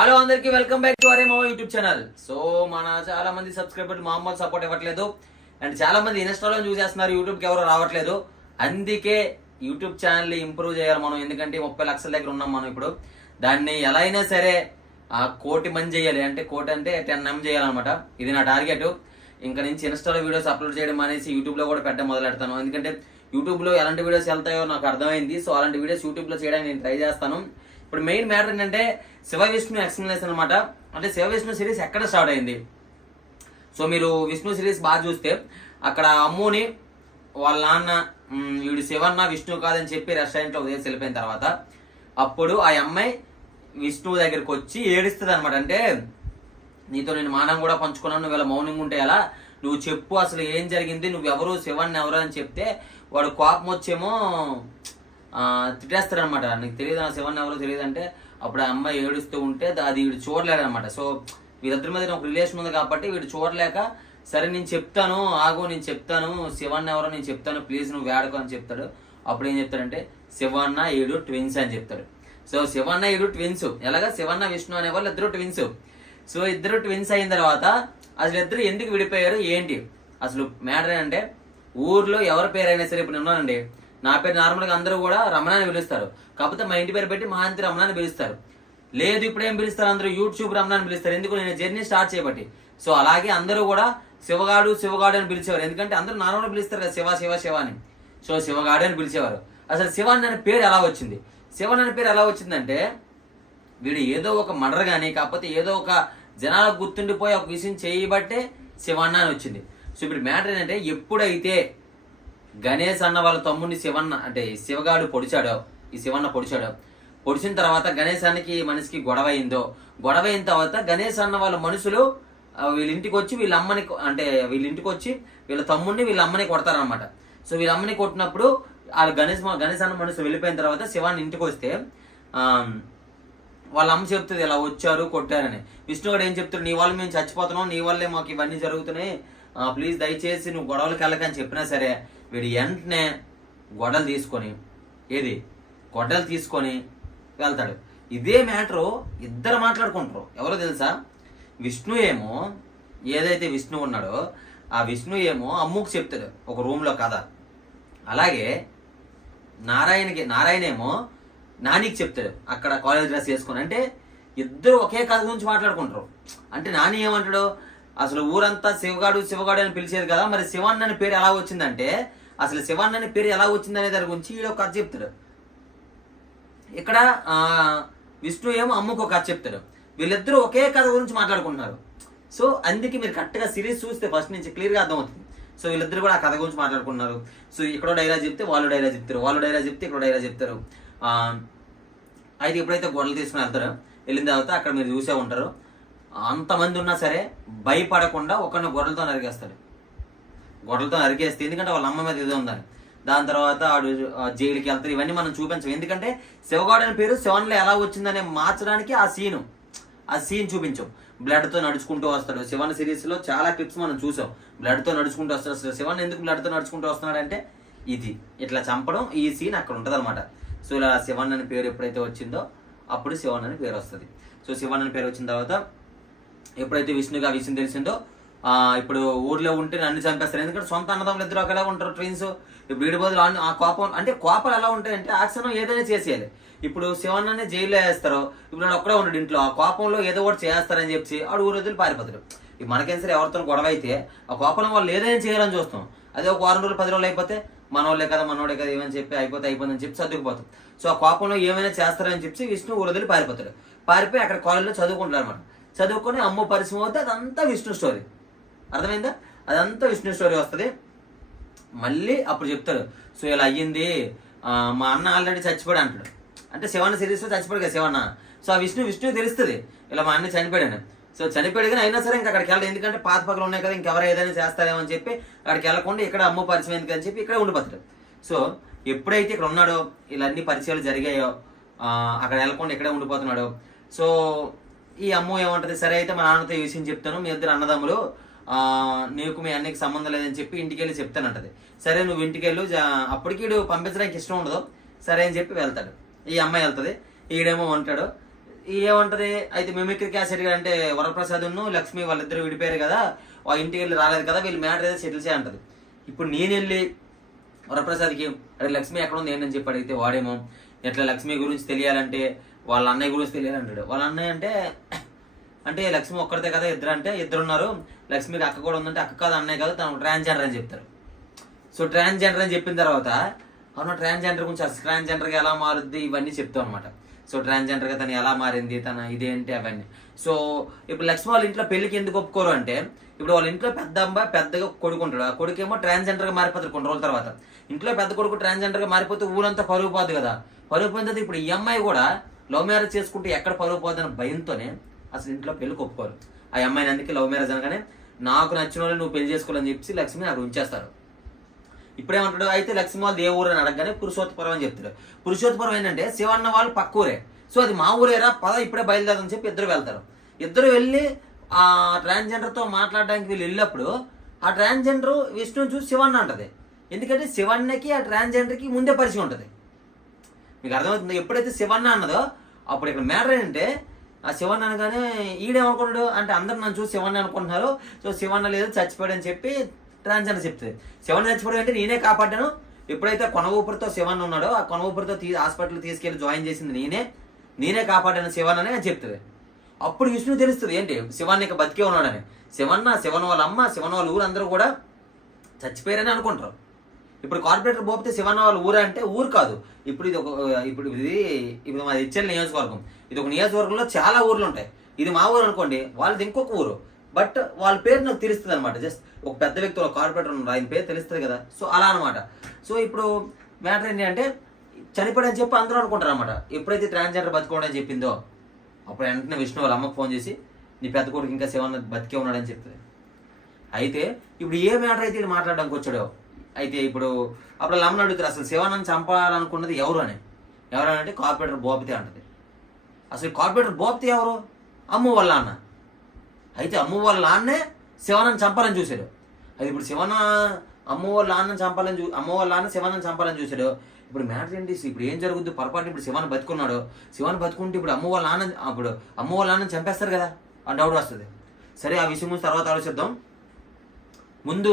Hello అందరికి welcome back to అరే మామ యూట్యూబ్ ఛానల్. సో మన చాలా మంది సబ్స్క్రైబర్లు మామూలు సపోర్ట్ ఇవ్వట్లేదు అండ్ చాలా మంది ఇన్స్టాలో చూసేస్తున్నారు, యూట్యూబ్కి ఎవరు రావట్లేదు. అందుకే యూట్యూబ్ ఛానల్ ఇంప్రూవ్ చేయాలి మనం, ఎందుకంటే 30 లక్షల దగ్గర ఉన్నాం మనం. ఇప్పుడు దాన్ని ఎలా అయినా సరే ఆ 1 కోటి మంది చేయాలి, అంటే 1 కోటి అంటే 10M చేయాలన్నమాట. ఇది నా టార్గెట్. ఇంకా నుంచి ఇన్స్టాలో వీడియోస్ అప్లోడ్ చేయడం అనేసి యూట్యూబ్లో కూడా పెట్టడం మొదలెడతాను, ఎందుకంటే యూట్యూబ్లో ఎలాంటి వీడియోస్ వెళ్తాయో నాకు అర్థమైంది. సో అలాంటి వీడియోస్ యూట్యూబ్లో చేయడానికి నేను ట్రై చేస్తాను. ఇప్పుడు మెయిన్ మ్యాటర్ ఏంటంటే శివ విష్ణు ఎక్స్ప్లెనేషన్ అనమాట. అంటే శివ విష్ణు సిరీస్ ఎక్కడ స్టార్ట్ అయింది. సో మీరు విష్ణు సిరీస్ బాగా చూస్తే అక్కడ అమ్ముని వాళ్ళ నాన్న వీడు శివన్న విష్ణు కాదని చెప్పి రెస్టారెంట్లో ఉదయం వెళ్ళిపోయిన తర్వాత అప్పుడు ఆ అమ్మాయి విష్ణువు దగ్గరికి వచ్చి ఏడుస్తుంది అనమాట. అంటే నీతో నేను మానం కూడా పంచుకున్నాను, నువ్వు ఇలా మౌనంగా ఉంటే ఎలా, నువ్వు చెప్పు అసలు ఏం జరిగింది, నువ్వెవరు శివన్ ఎవరు అని చెప్తే వాడు కోపం వచ్చేమో తిట్టేస్తాడు అనమాట. నీకు తెలియదు నా శివన్ ఎవరో తెలియదు అంటే అప్పుడు ఆ అమ్మాయి ఏడుస్తూ ఉంటే అది వీడు చూడలేడు అనమాట. సో వీళ్ళిద్దరి మధ్య ఒక రిలేషన్ ఉంది కాబట్టి వీడు చూడలేక సరే నేను చెప్తాను, ఆగు నేను చెప్తాను, శివన్న ఎవరో నేను చెప్తాను, ప్లీజ్ నువ్వు వేడుకో అని చెప్తాడు. అప్పుడు ఏం చెప్తాడంటే శివన్న ఏడు ట్విన్స్ అని చెప్తాడు. సో శివన్న ఏడు ట్విన్స్, ఎలాగా శివన్న విష్ణు అనే వాళ్ళు ఇద్దరు ట్విన్స్. సో ఇద్దరు ట్విన్స్ అయిన తర్వాత అసలు ఇద్దరు ఎందుకు విడిపోయారు ఏంటి అసలు మ్యాటర్ అంటే, ఊర్లో ఎవరి పేరైనా సరే ఇప్పుడు ఉన్నానండి, నా పేరు నార్మల్గా అందరూ కూడా రమణ అని పిలుస్తారు, కాకపోతే మా ఇంటి పేరు పెట్టి మహాంతి రమణ అని పిలుస్తారు. లేదు ఇప్పుడు ఏం పిలుస్తారు, అందరూ యూట్యూబ్ రమణ అని పిలుస్తారు, ఎందుకు నేను జర్నీ స్టార్ట్ చేయబట్టి. సో అలాగే అందరూ కూడా శివగాడు శివగాడు అని పిలిచేవారు, ఎందుకంటే అందరూ నార్మల్గా పిలుస్తారు కదా శివ శివ శివ అని. సో శివగాడు అని పిలిచేవారు. అసలు శివన్ అనే పేరు ఎలా వచ్చింది, శివన్ అనే పేరు ఎలా వచ్చిందంటే వీడు ఏదో ఒక మర్డర్ కానీ కాకపోతే ఏదో ఒక జనాలకు గుర్తుండిపోయి ఒక విషయం చేయబట్టే శివన్న అని వచ్చింది. సో ఇప్పుడు మ్యాటర్ ఏంటంటే, ఎప్పుడైతే గణేష్ అన్న వాళ్ళ తమ్ముడిని శివన్న అంటే శివగాడు పొడిచాడో, ఈ శివన్న పొడిచిన తర్వాత గణేష్ అన్నకి మనిషికి గొడవ అయిందో, గొడవ అయిన తర్వాత గణేష్ అన్న వాళ్ళ మనుషులు వీళ్ళ ఇంటికి వచ్చి వీళ్ళ అమ్మని అంటే వీళ్ళ ఇంటికి వచ్చి వీళ్ళ తమ్ముడిని వీళ్ళ అమ్మని కొడతారనమాట. సో వీళ్ళ అమ్మని కొట్టినప్పుడు వాళ్ళు గణేష్ అన్న మనుషులు వెళ్ళిపోయిన తర్వాత శివాన్ని ఇంటికి వస్తే వాళ్ళ అమ్మ చెప్తుంది ఇలా వచ్చారు కొట్టారని. విష్ణుగాడు ఏం చెప్తాడు, నీ వాళ్ళు మేము చచ్చిపోతున్నాం, నీ వల్లే మాకు ఇవన్నీ జరుగుతున్నాయి, ప్లీజ్ దయచేసి నువ్వు గొడవలకి వెళ్ళకని చెప్పినా సరే వీడు వెంటనే గొడవలు తీసుకొని వెళ్తాడు. ఇదే మ్యాటరు ఇద్దరు మాట్లాడుకుంటారు. ఎవరో తెలుసా, విష్ణు ఏమో ఏదైతే విష్ణు ఉన్నాడో ఆ విష్ణు ఏమో అమ్ముకు చెప్తాడు ఒక రూమ్లో కథ. అలాగే నారాయణ ఏమో నానికి చెప్తాడు అక్కడ కాలేజ్ డ్రెస్ వేసుకొని. అంటే ఇద్దరు ఒకే కథ గురించి మాట్లాడుకుంటారు. అంటే నాని ఏమంటాడు, అసలు ఊరంతా శివగాడు అని పిలిచేది కదా, మరి శివన్ అనే పేరు ఎలా వచ్చిందంటే, అసలు శివన్ అనే పేరు ఎలా వచ్చిందనే దాని గురించి ఈడ ఒక కథ చెప్తాడు. ఇక్కడ విష్ణు ఏమో అమ్మకు ఒక కథ చెప్తాడు. వీళ్ళిద్దరూ ఒకే కథ గురించి మాట్లాడుకుంటున్నారు. సో అందుకే మీరు కరెక్ట్గా సిరీస్ చూస్తే ఫస్ట్ నుంచి క్లియర్గా అర్థమవుతుంది. సో వీళ్ళిద్దరు కూడా ఆ కథ గురించి మాట్లాడుకుంటున్నారు. సో ఇక్కడ డైలాగ్ చెప్తే వాళ్ళు డైలాగ్ చెప్తారు, వాళ్ళు డైలాగ్ చెప్తే ఇక్కడ డైలాగ్ చెప్తారు. అయితే ఎప్పుడైతే గొడవలు తీసుకుని వెళ్తారో, వెళ్ళిన తర్వాత అక్కడ మీరు చూసే ఉంటారు, అంతమంది ఉన్నా సరే భయపడకుండా ఒకరిని గొడవలతో నరికేస్తే, ఎందుకంటే వాళ్ళ అమ్మ మీద ఏదో ఉందని. దాని తర్వాత ఆడు జైలుకి వెళ్తారు. ఇవన్నీ మనం చూపించాం, ఎందుకంటే శివగాడు అనే పేరు శివన్లో ఎలా వచ్చిందనే మార్చడానికి ఆ సీన్ చూపించాం. బ్లడ్తో నడుచుకుంటూ వస్తాడు. శివన్ సిరీస్లో చాలా క్లిప్స్ మనం చూసాం, బ్లడ్తో నడుచుకుంటూ వస్తాడు. అసలు శివన్ ఎందుకు బ్లడ్తో నడుచుకుంటూ వస్తున్నాడు అంటే ఇది ఇట్లా చంపడం, ఈ సీన్ అక్కడ ఉంటుంది అనమాట. సో ఇలా శివన్ అనే పేరు ఎప్పుడైతే వచ్చిందో అప్పుడు శివన్ అనే పేరు వస్తుంది. సో శివన్ అనే పేరు వచ్చిన తర్వాత ఎప్పుడైతే విష్ణుగా ఆ విషయం తెలిసిందో, ఇప్పుడు ఊర్లో ఉంటే నన్ను చంపేస్తారు, ఎందుకంటే సొంత అన్నదమ్ములు ఇద్దరు ఒకలా ఉంటారు ట్విన్స్. ఇప్పుడు వీడి బదులు ఆ కోపం అంటే కోపాలు ఎలా ఉంటాయంటే యాక్షన్ ఏదైనా చేసేయాలి. ఇప్పుడు శివన్ననే జైల్లో వేస్తారు, ఇప్పుడు ఒక్కడే ఉన్నాడు ఇంట్లో, ఆ కోపంలో ఏదో ఒకటి చేస్తారని చెప్పి ఆడు ఊరు వదిలి పారిపోతాడు. ఇప్పుడు మనకైనా సరే ఎవరితో గొడవ అయితే ఆ కోపంలో వాళ్ళు ఏదైనా చేయాలని చూస్తాం. అదే ఒక 4 రోజులు 10 రోజులు అయిపోతే మనోడే కదా ఏమని చెప్పి అయిపోతుందని చెప్పి సర్దుకుపోతాం. సో ఆ కోపంలో ఏమైనా చేస్తారని చెప్పి విష్ణు ఊరు వదిలి పారిపోతాడు. పారిపోయి అక్కడ కాలేజీలో చదువుకుంటాడు అనమాట. చదువుకొని అమ్మ పరిచయం అవుతే అదంతా విష్ణు స్టోరీ. అర్థమైందా? అదంతా విష్ణు స్టోరీ వస్తుంది. మళ్ళీ అప్పుడు చెప్తాడు, సో ఇలా అయ్యింది, మా అన్న ఆల్రెడీ చచ్చిపోయాడు అంటాడు. అంటే శివన్న సిరీస్లో చచ్చిపోయాడు కదా శివన్న. సో ఆ విష్ణు తెలుస్తుంది ఇలా మా అన్న చనిపోయాడని. సో చనిపోయాడు కానీ అయినా సరే ఇంకా అక్కడికి వెళ్ళదు, ఎందుకంటే పాత పక్కలు ఉన్నాయి కదా, ఇంకెవరు ఏదైనా చేస్తారేమో అని చెప్పి అక్కడికి వెళ్ళకుండా ఇక్కడ అమ్మ పరిచయం ఎందుకని చెప్పి ఇక్కడే ఉండిపోతాడు. సో ఎప్పుడైతే ఇక్కడ ఉన్నాడో ఇలా అన్ని పరిచయాలు జరిగాయో అక్కడ వెళ్ళకుండా ఇక్కడే ఉండిపోతున్నాడు. సో ఈ అమ్మ ఏమంటది, సరే అయితే మా నాన్నతో ఈ విషయం చెప్తాను, మీ ఇద్దరు అన్నదమ్ములు, నీకు మీ అన్నకి సంబంధం లేదని చెప్పి ఇంటికి వెళ్ళి చెప్తానంటది. సరే నువ్వు ఇంటికి వెళ్ళు, అప్పటికి వీడు పంపించడానికి ఇష్టం ఉండదు, సరే అని చెప్పి వెళ్తాడు. ఈ అమ్మాయి వెళ్తుంది, ఈడేమో ఉంటాడు. ఏమంటది అయితే మిమిక్రీ క్యాసెట్ అంటే వరప్రసాద్ను లక్ష్మి వాళ్ళిద్దరు విడిపోయారు కదా, వాళ్ళ ఇంటికి వెళ్ళి రాలేదు కదా, వీళ్ళు మ్యాటర్ ఏదో సెటిల్ చేయంటది. ఇప్పుడు నేను వెళ్ళి వరప్రసాద్కి అరే లక్ష్మి ఎక్కడ ఉంది ఏంటని చెప్పి అడిగితే వాడేమో ఎట్లా లక్ష్మి గురించి తెలియాలంటే వాళ్ళ అన్నయ్య గురించి తెలియాలంటాడు. వాళ్ళ అన్నయ్య అంటే లక్ష్మి ఒక్కరితే కదా, ఇద్దరు అంటే ఇద్దరు ఉన్నారు, లక్ష్మికి అక్క కూడా ఉందంటే అక్క కాదు అన్నయ్య కాదు, తను ట్రాన్స్జెండర్ అని చెప్తారు. సో ట్రాన్స్జెండర్ అని చెప్పిన తర్వాత అవును ట్రాన్స్జెండర్ గురించి అసలు ట్రాన్స్జెండర్గా ఎలా మారుద్ది ఇవన్నీ చెప్తాం అనమాట. సో ట్రాన్స్జెండర్గా తను ఎలా మారింది, తన ఇదేంటి అవన్నీ. సో ఇప్పుడు లక్ష్మి వాళ్ళ ఇంట్లో పెళ్లికి ఎందుకు ఒప్పుకోరు అంటే ఇప్పుడు వాళ్ళ ఇంట్లో పెద్ద అబ్బాయి పెద్దగా కొడుకు ఉంటాడు, ఆ కొడుకేమో ట్రాన్స్జెండర్గా మారిపోతారు కొన్ని రోజుల తర్వాత. ఇంట్లో పెద్ద కొడుకు ట్రాన్స్జెండర్గా మారిపోతే ఊరంతా పరుగు పోదు కదా, పరుగు పోయిన తర్వాత ఇప్పుడు ఈ అమ్మాయి కూడా లవ్ మ్యారేజ్ చేసుకుంటే ఎక్కడ పరుగు పోతుందని భయంతోనే అసలు ఇంట్లో పెళ్లికి ఒప్పుకోరు. ఆ అమ్మాయిని అందుకే లవ్ మ్యారేజ్ అనగానే నాకు నచ్చిన వాళ్ళు నువ్వు పెళ్లి చేసుకోవాలని చెప్పి లక్ష్మి అక్కడ ఉంచేస్తారు. ఇప్పుడేమంటాడు అయితే లక్ష్మి వాళ్ళు ఏ ఊరు అని అడగగానే పురుషోత్తపురం అని చెప్తాడు. పురుషోత్తపురం ఏంటంటే శివన్న వాళ్ళు పక్క ఊరే, సో అది మా ఊరేరా పద ఇప్పుడే బయలుదేరని చెప్పి ఇద్దరు వెళ్తారు. ఇద్దరు వెళ్ళి ఆ ట్రాన్స్జెండర్తో మాట్లాడడానికి వీళ్ళు వెళ్ళినప్పుడు ఆ ట్రాన్స్జెండర్ విష్ణుని చూసి శివన్న అంటది. ఎందుకంటే శివన్నకి ఆ ట్రాన్స్జెండర్కి ముందే పరిచయం ఉంటుంది. మీకు అర్థమవుతుంది. ఎప్పుడైతే శివన్న అన్నదో అప్పుడు ఇక్కడ మ్యాటర్ ఏంటంటే ఆ శివన్న అనగానే ఈడేమనుకున్నాడు అంటే అందరు నన్ను చూసి శివన్న అనుకుంటున్నారు, సో శివన్న లేదు చచ్చిపోయాడు అని చెప్పి ట్రాన్స్జెండర్ చెప్తుంది. శివన్న చచ్చిపోయాడు అంటే నేనే కాపాడాను. ఎప్పుడైతే కొన ఊపిరితో శివన్న ఉన్నాడో ఆ కొన ఊపిరితో హాస్పిటల్ తీసుకెళ్లి జాయిన్ చేసింది నేనే కాపాడాను శివన్నని అని చెప్తుంది. అప్పుడు విష్ణు తెలుస్తుంది ఏంటి శివన్న ఇక బతికే ఉన్నాడని. శివన్న వాళ్ళ అమ్మ శివన్న వాళ్ళ ఊరు అందరూ కూడా చచ్చిపోయారని అనుకుంటారు. ఇప్పుడు కార్పొరేటర్ పోతే శివన్న వాళ్ళ ఊరు అంటే ఊరు కాదు, ఇప్పుడు మాది హెచ్ఎల్ నియోజకవర్గం, ఇది ఒక నియోజకవర్గంలో చాలా ఊర్లు ఉంటాయి. ఇది మా ఊరు అనుకోండి, వాళ్ళది ఇంకొక ఊరు, బట్ వాళ్ళ పేరు నాకు తెలుస్తుంది అనమాట. జస్ట్ ఒక పెద్ద వ్యక్తి ఒక కార్పొరేటర్ ఉన్నారు ఆయన పేరు తెలుస్తుంది కదా, సో అలా అనమాట. సో ఇప్పుడు మ్యాటర్ ఏంటి అంటే చనిపోయాడని చెప్పి అందరూ అనుకుంటారు అనమాట. ఎప్పుడైతే ట్రాన్స్జెండర్ బతికోవడం చెప్పిందో అప్పుడు వెంటనే విష్ణు వాళ్ళ అమ్మకు ఫోన్ చేసి నీ పెద్ద కొడుకు ఇంకా శివన్న బతికే ఉన్నాడని చెప్తుంది. అయితే ఇప్పుడు ఏ మ్యాటర్ అయితే వీళ్ళు మాట్లాడడానికి వచ్చాడో అయితే ఇప్పుడు అప్పుడు వాళ్ళ అమ్మని అడుగుతారు అసలు శివానంద్ చంపాలనుకున్నది ఎవరు అంటే కార్పొరేటర్ బోపితే అంటది. అసలు కార్పొరేటర్ బోపితే ఎవరు? అమ్ము వాళ్ళ నాన్న. అయితే అమ్ము వాళ్ళ నాన్నే శివానంద్ చంపాలని చూశాడు. అది ఇప్పుడు అమ్ము వాళ్ళ నాన్న శివానంద్ చంపాలని చూశాడు. ఇప్పుడు మ్యాటర్ ఏంటి ఇప్పుడు ఏం జరుగుద్ది పొరపాటు ఇప్పుడు శివాన్ని బతుకున్నాడు, శివాన్ని బతుకుంటే ఇప్పుడు అమ్ము వాళ్ళ నాన్న చంపేస్తారు కదా ఆ డౌట్ వస్తుంది. సరే ఆ విషయం గురించి తర్వాత ఆలోచిద్దాం, ముందు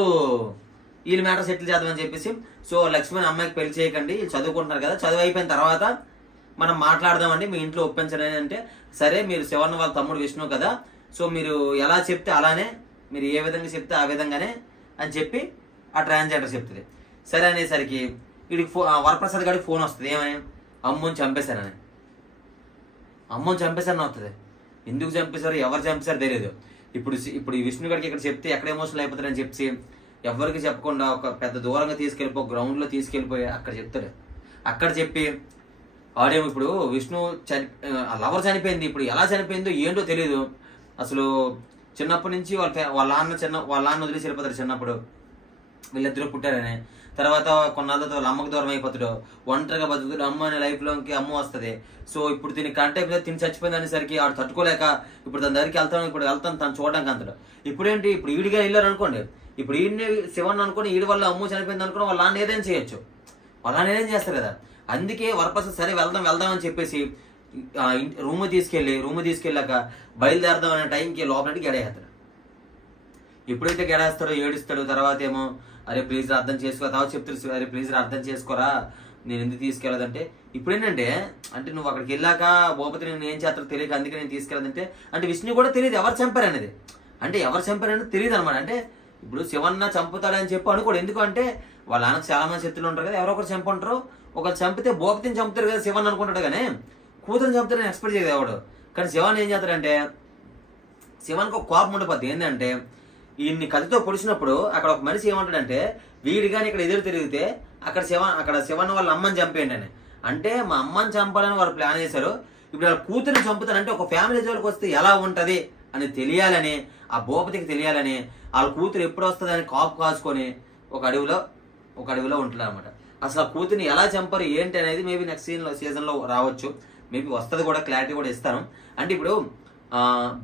వీళ్ళ మ్యాటర్ సెటిల్ చేద్దామని చెప్పేసి. సో లక్ష్మణ్ అమ్మాయికి పెళ్లి చేయకండి, చదువుకుంటున్నారు కదా, చదువు అయిపోయిన తర్వాత మనం మాట్లాడదామండి, మీ ఇంట్లో ఒప్పించండి అంటే సరే మీరు శివన్న వాళ్ళ తమ్ముడు విష్ణు కదా, సో మీరు ఎలా చెప్తే అలానే, మీరు ఏ విధంగా చెప్తే ఆ విధంగానే అని చెప్పి ఆ ట్రాన్స్జెండర్ చెప్తుంది. సరే అనేసరికి వీడికి వరప్రసాద్ గారికి ఫోన్ వస్తుంది, ఏమని అమ్మని చంపేశానని. అమ్మని చంపేశారని వస్తుంది. ఎందుకు చంపేశారు ఎవరు చంపేశారు తెలియదు. ఇప్పుడు ఈ విష్ణు గారికి ఇక్కడ చెప్తే ఎక్కడ ఎమోషనల్ అయిపోతారని చెప్పి ఎవరికి చెప్పకుండా ఒక పెద్ద దూరంగా గ్రౌండ్లో తీసుకెళ్ళిపోయి అక్కడ చెప్తాడు. అక్కడ చెప్పి ఆడేమో ఇప్పుడు విష్ణు లవర్ చనిపోయింది, ఇప్పుడు ఎలా చనిపోయిందో ఏంటో తెలియదు. అసలు చిన్నప్పటి నుంచి వాళ్ళ నాన్న వదిలేసి వెళ్ళిపోతారు చిన్నప్పుడు, వీళ్ళిద్దరూ పుట్టారని. తర్వాత కొన్నాళ్ళతో వాళ్ళ అమ్మకు దూరం అయిపోతాడు, ఒంటరిగా బతుకుతాడు. అమ్మ అనే లైఫ్లోకి అమ్మ వస్తుంది. సో ఇప్పుడు దీన్ని కంటెక్ట్ తిని చచ్చిపోయింది అనేసరికి ఆడు తట్టుకోలేక ఇప్పుడు తన దగ్గరికి వెళ్తాను తను చూడడానికి అంతడు. ఇప్పుడేంటి ఇప్పుడు ఈడిగా వెళ్ళారు అనుకోండి, ఇప్పుడు ఈడిని శివన్ అనుకోని ఈడి వల్ల అమ్ము చనిపోయింది అనుకుని వాళ్ళ నాన్న ఏదైనా చేయొచ్చు, వాళ్ళ నాన్న ఏదైనా చేస్తారు కదా. అందుకే వరప్రసాద్ సరే వెళ్దాం అని చెప్పేసి రూమ్ తీసుకెళ్ళాక బయలుదేరదాం అనే టైంకి లోపలికి గడేస్తాడు. ఎప్పుడైతే గడేస్తాడో ఏడుస్తాడు. తర్వాత ఏమో అరే ప్లీజ్ అర్థం చేసుకో, తర్వాత చెప్తారు అరే ప్లీజ్ అర్థం చేసుకోరా నేను ఎందుకు తీసుకెళ్ళదంటే ఇప్పుడు ఏంటంటే అంటే నువ్వు అక్కడికి వెళ్ళాక భూపతి నేను ఏం చేస్తారో తెలియక అందుకే నేను తీసుకెళ్ళదంటే అంటే విష్ణు కూడా తెలియదు ఎవరు చంపారనేది, అంటే ఎవరు చంపారనేది తెలియదు అనమాట. అంటే ఇప్పుడు శివన్న చంపుతాడని చెప్పి అనుకోడు, ఎందుకు అంటే వాళ్ళ నాన్నకు చాలా మంది శత్రులు ఉంటారు కదా, ఎవరో ఒకరు చంపుంటారు. ఒకరు చంపితే భూపతిని చంపుతారు కదా శివన్ అనుకుంటాడు, కానీ కూతురుని చంపుతారని ఎక్స్పెక్ట్ చేయదు ఎవడు. కానీ శివన్ ఏం చేస్తాడంటే శివన్కి ఒక కోపం ఉండిపోద్ది. ఏంటంటే ఈయన్ని కత్తితో పొడిచినప్పుడు అక్కడ ఒక మనిషి ఏమంటాడంటే వీడి కానీ ఇక్కడ ఎదురు తిరిగితే అక్కడ శివన్ వాళ్ళ అమ్మని చంపేయండి అని. అంటే మా అమ్మని చంపాలని వాళ్ళు ప్లాన్ చేశారు. ఇప్పుడు వాళ్ళ కూతురిని చంపుతారంటే ఒక ఫ్యామిలీ జోలికి వస్తే ఎలా ఉంటది అని తెలియాలని, ఆ భూపతికి తెలియాలని వాళ్ళ కూతురు ఎప్పుడు వస్తుందని కాపు కాసుకొని ఒక అడవిలో ఉంటుంది అనమాట. అసలు ఆ కూతురిని ఎలా చంపారు ఏంటి అనేది మేబీ నెక్స్ట్ సీజన్లో రావచ్చు, మేబీ వస్తుంది కూడా, క్లారిటీ కూడా ఇస్తాను. అంటే ఇప్పుడు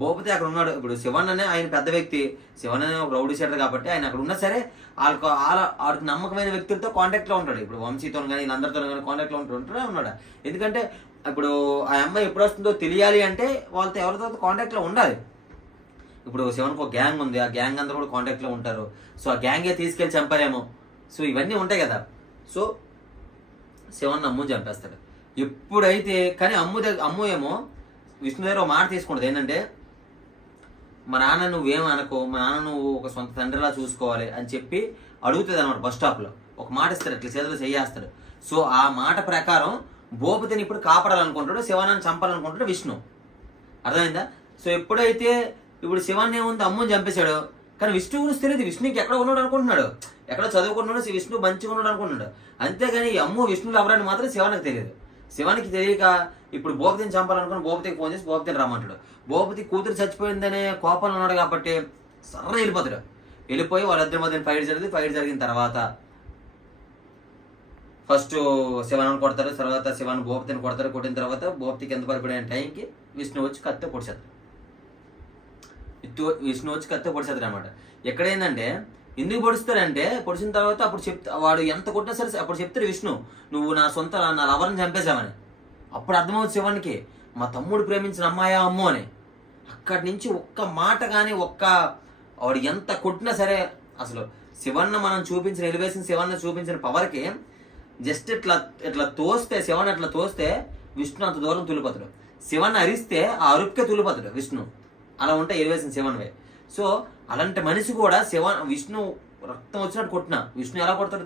భూపతి అక్కడ ఉన్నాడు. ఇప్పుడు శివన్ అనే ఆయన పెద్ద వ్యక్తి, శివన్ అనే ఒక రౌడీ షీటర్ కాబట్టి ఆయన అక్కడ ఉన్నా సరే వాళ్ళకి నమ్మకమైన వ్యక్తులతో కాంటాక్ట్లో ఉంటాడు. ఇప్పుడు వంశీతో కానీ వీళ్ళందరితో కానీ కాంటాక్ట్లో ఉంటూనే ఉన్నాడు. ఎందుకంటే ఇప్పుడు ఆ అమ్మాయి ఎప్పుడు వస్తుందో తెలియాలి అంటే వాళ్ళతో ఎవరితో కాంటాక్ట్లో ఉండాలి. ఇప్పుడు శివన్కి ఒక గ్యాంగ్ ఉంది, ఆ గ్యాంగ్ అందరూ కూడా కాంటాక్ట్లో ఉంటారు. సో ఆ గ్యాంగే తీసుకెళ్ళి చంపారేమో. సో ఇవన్నీ ఉంటాయి కదా. సో శివన్ అమ్ముని చంపేస్తాడు. ఎప్పుడైతే కానీ అమ్ము ఏమో విష్ణు దగ్గర ఒక మాట తీసుకుంటుంది. ఏంటంటే మా నాన్న నువ్వేం అనుకో, మా నాన్న నువ్వు ఒక సొంత తండ్రిలా చూసుకోవాలి అని చెప్పి అడుగుతుంది అనమాట. బస్ స్టాప్లో ఒక మాట ఇస్తాడు, ఇట్లా చేతులు చేయేస్తాడు. సో ఆ మాట ప్రకారం భూపతిని ఇప్పుడు కాపాడాలనుకుంటాడు, శివానాన్ని చంపాలనుకుంటాడు విష్ణు. అర్థమైందా? సో ఎప్పుడైతే ఇప్పుడు శివాన్ని ఏముంది అమ్ముని చంపేశాడు, కానీ విష్ణు గురించి తెలియదు. విష్ణుకి ఎక్కడ ఉన్నాడు అనుకుంటున్నాడు, ఎక్కడ చదువుకుంటున్నాడు, విష్ణు మంచిగా ఉన్నాడు అనుకుంటున్నాడు. అంతేగాని ఈ అమ్ము విష్ణులు ఎవరని మాత్రం శివానికి తెలియదు. శివానికి తెలియక ఇప్పుడు భూపతిని చంపాలనుకుని భూపతికి ఫోన్ చేసి భూపతిని రమ్మంటాడు. భూపతి కూతురు చచ్చిపోయిందనే కోపంలో ఉన్నాడు కాబట్టి సర్ర వెళ్ళిపోతాడు. వెళ్ళిపోయి వాళ్ళిద్దరి మధ్య ఫైట్ జరిగిన తర్వాత ఫస్ట్ శివాన్ని కొడతారు, తర్వాత శివాన్ని భూపతిని కొడతారు. కొట్టిన తర్వాత భూపతికి ఎంత పడిపోయిన టైంకి విష్ణు వచ్చి కత్తి పొడిచేస్తాడు. అనమాట. ఎక్కడైందంటే ఎందుకు పొడుస్తాడంటే పొడిచిన తర్వాత అప్పుడు వాడు ఎంత కొట్టినా సరే అప్పుడు చెప్తాడు విష్ణు, నువ్వు నా లవర్ని చంపేశావని. అప్పుడు అర్థమవుతుంది శివానికి, మా తమ్ముడు ప్రేమించిన అమ్మాయా అమ్మో అని. అక్కడి నుంచి ఒక్క మాట కానీ వాడు ఎంత కొట్టినా సరే అసలు శివన్న మనం చూపించిన ఎలివేషన్, శివన్న చూపించిన పవర్కి జస్ట్ ఇట్లా తోస్తే శివన్ అట్లా తోస్తే విష్ణు అంత దూరం తులిపోతాడు. శివన్ అరిస్తే ఆ అరుపుకే తులిపోతాడు విష్ణు. అలా ఉంటాయి ఎలివేషన్ శివన్వే. సో అలాంటి మనిషి కూడా విష్ణు రక్తం వచ్చినట్టు కొట్టినా విష్ణు ఎలా కొడతాడు,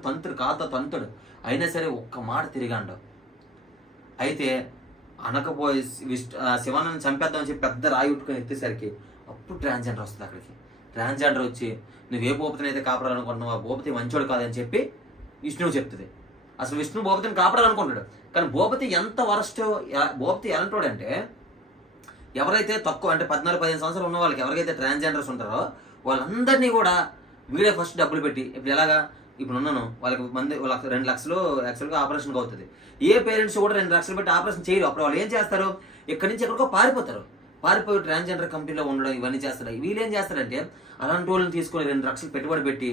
తంతుడు అయినా సరే ఒక్క మాట తిరిగాండు. అయితే అనకపోయి శివాన్ని చంపేద్దామని చెప్పి పెద్ద రాయి ఉట్టుకొని ఎత్తేసరికి అప్పుడు ట్రాన్స్జెండర్ వస్తుంది అక్కడికి. ట్రాన్స్జెండర్ వచ్చి నువ్వే భూపతిని అయితే కాపాడాలనుకుంటున్నావు, ఆ భూపతి మంచోడు కాదని చెప్పి విష్ణువు చెప్తుంది. అసలు విష్ణు భూపతిని కాపాడాలనుకుంటాడు, కానీ భూపతి ఎంత వరస్ట్, భూపతి ఎలాంటోడు అంటే ఎవరైతే తక్కువ అంటే 14-15 సంవత్సరాలు ఉన్న వాళ్ళకి ఎవరికైతే ట్రాన్స్జెండర్స్ ఉంటారో వాళ్ళందరినీ కూడా వీడే ఫస్ట్ డబ్బులు పెట్టి, ఇప్పుడు ఎలాగా ఇప్పుడు ఉన్నాను వాళ్ళకి 2 లక్షలు యాక్చువల్గా ఆపరేషన్కి అవుతుంది. ఏ పేరెంట్స్ కూడా 2 లక్షలు పెట్టి ఆపరేషన్ చేయరు. అప్పుడు వాళ్ళు ఏం చేస్తారు, ఇక్కడి నుంచి ఎక్కడికో పారిపోయి ట్రాన్స్జెండర్ కంపెనీలో ఉండడం ఇవన్నీ చేస్తారు. వీళ్ళు ఏం చేస్తారంటే అలాంటి వాళ్ళని తీసుకొని 2 లక్షలు పెట్టుబడి పెట్టి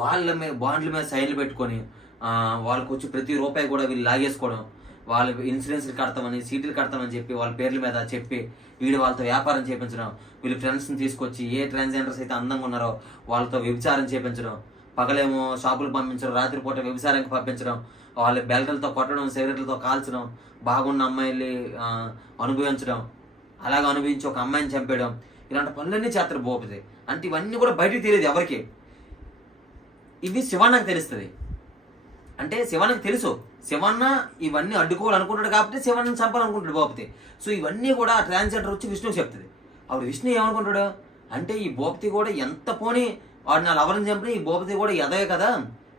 వాళ్ళ మీద బాండ్ల మీద సైన్లు పెట్టుకొని వాళ్ళకి వచ్చి ప్రతి రూపాయి కూడా వీళ్ళు లాగేసుకోవడం, వాళ్ళ ఇన్సూరెన్స్లు కడతామని సీట్లు కడతామని చెప్పి వాళ్ళ పేర్ల మీద చెప్పి వీడు వాళ్ళతో వ్యాపారం చేయించడం, వీళ్ళు ఫ్రెండ్స్ని తీసుకొచ్చి ఏ ట్రాన్స్జెండర్స్ అయితే అందంగా ఉన్నారో వాళ్ళతో వ్యభిచారం చేయించడం, పగలేమో షాపులు పంపించడం, రాత్రిపూట వ్యభిచారానికి పంపించడం, వాళ్ళ బెల్టలతో కొట్టడం, సిగరెట్లతో కాల్చడం, బాగున్న అమ్మాయిల్ని అనుభవించడం, అలాగ అనుభవించి ఒక అమ్మాయిని చంపేయడం, ఇలాంటి పనులన్నీ చేస్తారు భూపతి. అంటే ఇవన్నీ కూడా బయటికి తెలియదు ఎవరికి. ఇవి శివన్నకు తెలుస్తుంది. అంటే శివన్నకు తెలుసు, శివన్న ఇవన్నీ అడ్డుకోవాలనుకుంటాడు కాబట్టి శివన్నని చంపాలనుకుంటాడు భూపతి. సో ఇవన్నీ కూడా ఆ ట్రాన్స్జెండర్ వచ్చి విష్ణువు చెప్తుంది. అప్పుడు విష్ణు ఏమనుకుంటాడు అంటే ఈ భూపతి కూడా ఎంత పోనీ వాడు నా లవర్ని చంపిన ఈ భూపతి కూడా ఎదవే కదా,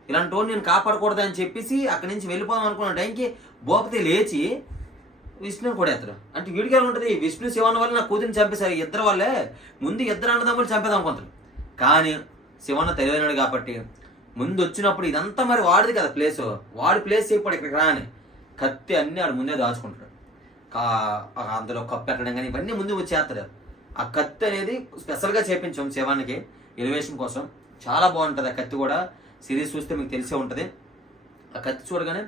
ఇలాంటి వాడిని నేను కాపాడకూడదు అని చెప్పేసి అక్కడి నుంచి వెళ్ళిపోదాం అనుకున్న టైంకి భూపతి లేచి విష్ణుని కూడా ఎత్తడు. అంటే వీడికి ఎలా ఉంటుంది, విష్ణు శివన్న వల్ల నా కూతురిని చంపేశారు, ఇద్దరు వాళ్ళే ముందు ఇద్దరు అన్నదమ్ములు చంపేదాం అనుకుంటారు. కానీ శివన్న తెలివైనడు కాబట్టి ముందు వచ్చినప్పుడు ఇదంతా మరి వాడిది కదా ప్లేస్, వాడి ప్లేస్ ఇప్పుడు ఇక్కడికి రాని కత్తి అన్ని ఆడు ముందే దాచుకుంటాడు. అందులో కప్పు పెట్టడం కానీ ఇవన్నీ ముందు వచ్చేస్తాడు. ఆ కత్తి అనేది స్పెషల్గా చేపించాం శివానికి ఎలివేషన్ కోసం, చాలా బాగుంటుంది. ఆ కత్తి కూడా సిరీస్ చూస్తే మీకు తెలిసే ఉంటుంది. ఆ కత్తి చూడగానే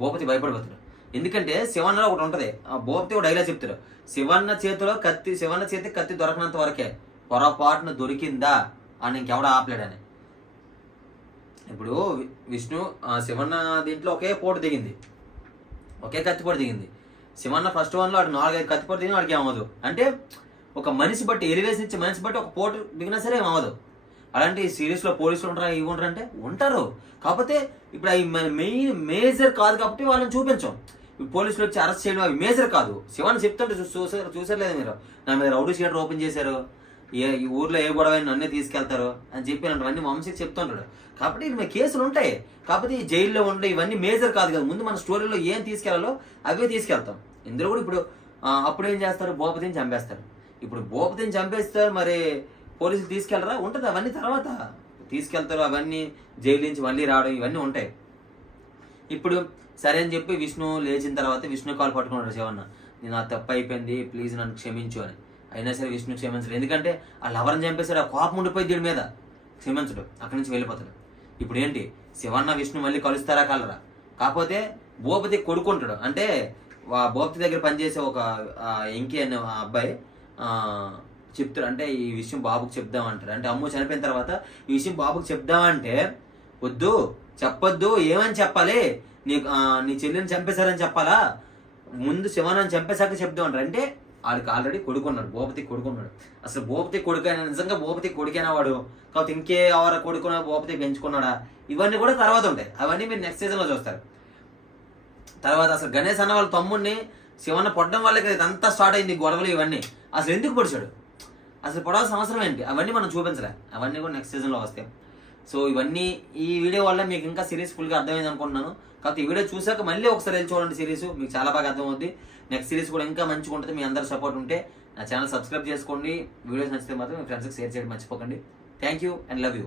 భూపతి భయపడిపోతాడు. ఎందుకంటే శివన్నలో ఒకటి ఉంటుంది, ఆ భూపతి ఒక డైలాగ్ చెప్తాడు, శివన్న చేతి కత్తి దొరకనంత వరకే, పొరపాటున దొరికిందా అని ఇంకెవడ ఆపలేడని. ఇప్పుడు విష్ణు శివన్న దీంట్లో ఒకే పోటు దిగింది, ఒకే కత్తిపోటు దిగింది. శివన్న ఫస్ట్ వన్లో వాడు 4-5 కత్తిపోటు దిగిన వాడికి ఏమవ్వదు. అంటే ఒక మనిషి బట్టి ఎలివేషన్ ఇచ్చే మనిషి బట్టి ఒక పోటు దిగినా సరే ఏమవ్వదు. అలాంటి సిరీస్లో పోలీసులు ఉంటారా ఇవి ఉంటారు అంటే ఉంటారు. కాకపోతే ఇప్పుడు అవి మేజర్ కాదు కాబట్టి వాళ్ళని చూపించాం. పోలీసులు వచ్చి అరెస్ట్ చేయడం అవి మేజర్ కాదు. శివన్న చెప్తుంటే చూసారులేదు మీరు, నా మీద రౌడీ షీటర్ ఓపెన్ చేశారు, ఈ ఊర్లో ఏ గొడవ నన్నే తీసుకెళ్తారు అని చెప్పి అన్నీ వంశీకి చెప్తుంటాడు. కాబట్టి ఇవి కేసులు ఉంటాయి. కాకపోతే ఈ జైల్లో ఉండే ఇవన్నీ మేజర్ కాదు కదా. ముందు మన స్టోరీలో ఏం తీసుకెళ్లాలో అవే తీసుకెళ్తాం. ఇందులో కూడా ఇప్పుడు అప్పుడు ఏం చేస్తారు, భూపతిని చంపేస్తారు. ఇప్పుడు భూపతిని చంపేస్తారు, మరి పోలీసులు తీసుకెళ్లరా, ఉంటుంది. అవన్నీ తర్వాత తీసుకెళ్తారు, అవన్నీ జైలు నుంచి మళ్ళీ రావడం ఇవన్నీ ఉంటాయి. ఇప్పుడు సరే అని చెప్పి విష్ణు లేచిన తర్వాత విష్ణు కాలు పట్టుకున్నాడు శివన్న, నేను ఆ తప్పు అయిపోయింది, ప్లీజ్ నన్ను క్షమించు అని. అయినా సరే విష్ణు క్షమించడు. ఎందుకంటే ఆ లవర్ని చంపేశాడు, ఆ కోపం ఉండిపోయి దీని మీద క్షమించడు, అక్కడి నుంచి వెళ్ళిపోతాడు. ఇప్పుడు ఏంటి శివన్న విష్ణు మళ్ళీ కలుస్తారా కలరా, కాకపోతే భూపతి కొడుకుంటాడు. అంటే భోప్తి దగ్గర పనిచేసే ఒక ఎంకి అనే అబ్బాయి చెప్తాడు, అంటే ఈ విషయం బాబుకి చెప్దామంటాడు. అంటే అమ్ము చనిపోయిన తర్వాత ఈ విషయం బాబుకి చెప్దామంటే వద్దు చెప్పొద్దు, ఏమని చెప్పాలి, నీ చెల్లిని చంపేశారని చెప్పాలా, ముందు శివానని చంపేశాక చెప్దాం అంటారు. అంటే వాడికి ఆల్రెడీ కొడుకున్నాడు, భూపతికి కొడుకున్నాడు. అసలు భూపతి కొడుకైనా, నిజంగా భూపతి కొడుకైనా వాడు, కాబట్టి ఇంకే ఎవరు కొడుకున్నా భూపతి పెంచుకున్నాడా, ఇవన్నీ కూడా తర్వాత ఉంటాయి. అవన్నీ మీరు నెక్స్ట్ సీజన్లో చూస్తారు. తర్వాత అసలు గణేష్ అన్న వాళ్ళ తమ్ముడిని శివన్న పొడడం వల్లే ఇదంతా స్టార్ట్ అయింది, గొడవలు ఇవన్నీ. అసలు ఎందుకు పొడిచాడు, అసలు పొడవలసిన అవసరం ఏంటి, అవన్నీ మనం చూపించలే. అవన్నీ కూడా నెక్స్ట్ సీజన్లో వస్తాయి. సో ఇవన్నీ ఈ వీడియో వల్ల మీకు ఇంకా సిరీస్ ఫుల్గా అర్థమైంది అనుకుంటున్నాను. కాబట్టి ఈ వీడియో చూసాక మళ్ళీ ఒకసారి వెళ్ళి చూడండి సిరీస్, మీకు చాలా బాగా అర్థమవుద్ది. నెక్స్ట్ సిరీస్ కూడా ఇంకా మంచిగా ఉంటుంది. మీ అందరూ సపోర్ట్ ఉంటే నా ఛానల్ సబ్స్క్రైబ్ చేసుకోండి. వీడియోస్ నచ్చితే మాత్రం మీ ఫ్రెండ్స్కి షేర్ చేయడం మర్చిపోకండి. Thank you and love you.